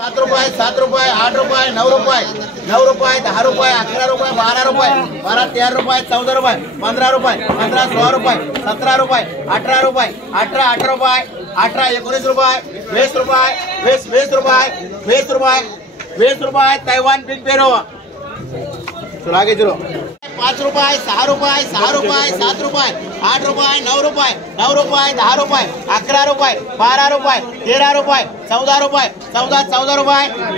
7 रुपये 8 रुपये 9 रुपये 10 रुपये 11 रुपये 12 रुपये 13 रुपये 14 रुपये 15 रुपये 16 रुपये 17 रुपये 18 रुपये 18 रुपये 19 रुपये 20 रुपये ताइवान बिग बेरो आगे चलो 5 रुपये 6 रुपये 7 रुपये 8 रुपये 9 रुपये 10 रुपये 11 रुपये 12 रुपये 13 रुपये 14 रुपये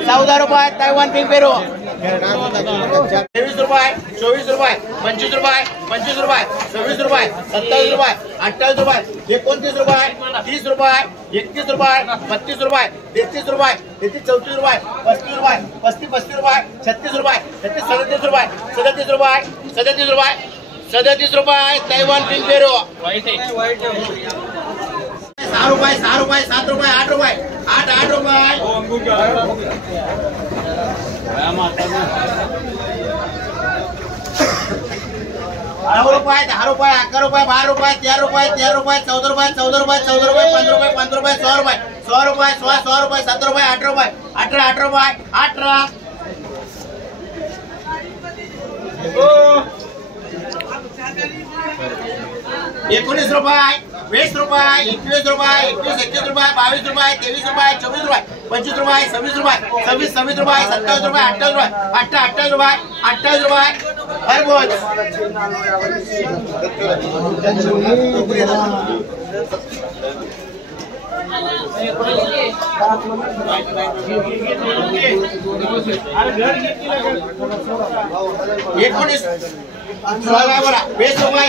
14 रुपये ताइवान बिग बेरो 23 रुपये 24 रुपये 25 रुपये 26 रुपये 27 रुपये 28 रुपये 29 रुपये 30 रुपये 31 रुपये 32 रुपये 33 रुपये 34 रुपये 35 रुपये 35 रुपये 36 रुपये 37 रुपये 37 रुपये ताइवान बिग बेरो 6 रुपये 7 रुपये 8 रुपये 8 रुपये 9 रुपये 10 रुपये 11 रुपये 12 रुपये 13 रुपये 14 रुपये 14 रुपये 5 रुपये 5 रुपये 100 रुपये 100 रुपये 7 रुपये 8 रुपये 18 रुपये 19 रुपये 20 रुपये 21 रुपये 21 रुपये 22 रुपये 23 रुपये 24 रुपये 25 रुपये 26 रुपये 26 रुपये 27 रुपये 28 रुपये 28 रुपये खरबूज 20 रुपये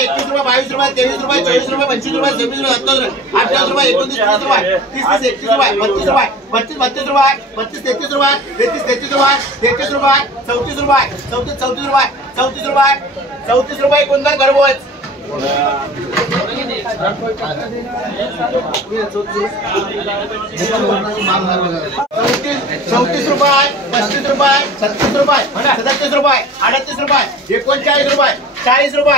21 रुपये 22 रुपये 23 रुपये 24 रुपये 25 रुपये 26 रुपये 28 रुपये 29 रुपये 30 रुपये 31 रुपये 32 रुपये 32 रुपये 33 रुपये 33 रुपये 34 रुपये 34 रुपये कुंदन खरबूज 34 रुपये 35 रुपये 36 रुपये 37 रुपये 38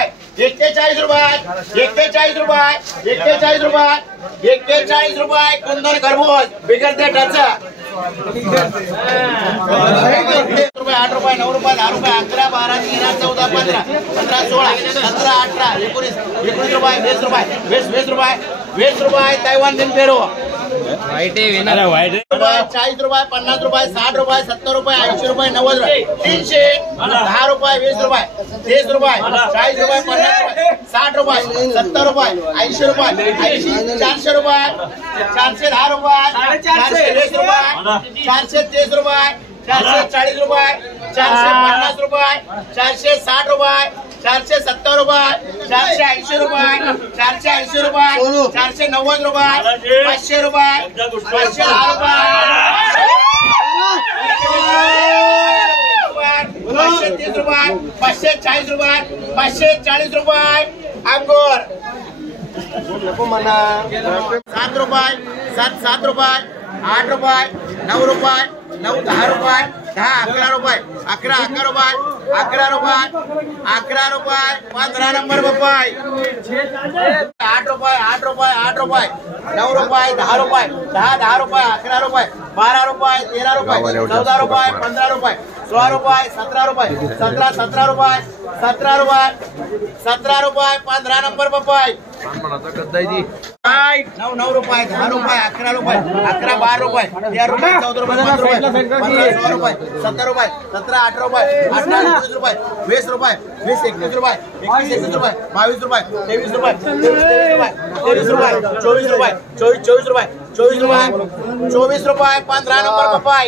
रुपये 39 रुपये 40 रुपये 41 रुपये कुंदन खरबूज बिगड़ते टच 8 रुपये 9 रुपये 10 रुपये 11 12 13 14 15 16 17 18 19 रुपये 20 रुपये ताइवान बिग बेरो 40 रुपये 50 रुपये 60 रुपये 70 रुपये 80 रुपये 90 रुपये 300 10 रुपये 20 रुपये 30 रुपये 40 रुपये 50 रुपये 60 रुपये 70 रुपये 80 रुपये 400 रुपये 410 रुपये 420 रुपये 430 रुपये 440 रुपये 450 रुपये 460 रुपये 470 रुपये 480 रुपये 490 रुपये 500 रुपये 510 रुपये 530 रुपये 540 रुपये 540 रुपये अंगूर 7 रुपये 7 रुपये 8 रुपये 9 रुपये 10 रुपये 11 रुपये 11 रुपये 15 नंबर पप्पाई 8 रुपये 9 रुपये 10 रुपये 10 रुपये 11 रुपये 12 रुपये 13 रुपये 14 रुपये 15 रुपये 16 रुपये 17 रुपये 17 रुपये 17 रुपये 15 नंबर पप्पाई 9 रुपये 10 रुपये 11 रुपये 12 रुपये 13 रुपये 14 रुपये 15 रुपये 16 रुपये 17 रुपये 17 18 रुपये 18 रुपये 20 रुपये 21 रुपये 22 रुपये 23 रुपये 24 रुपये 24 रुपये 15 नंबर पप्पाई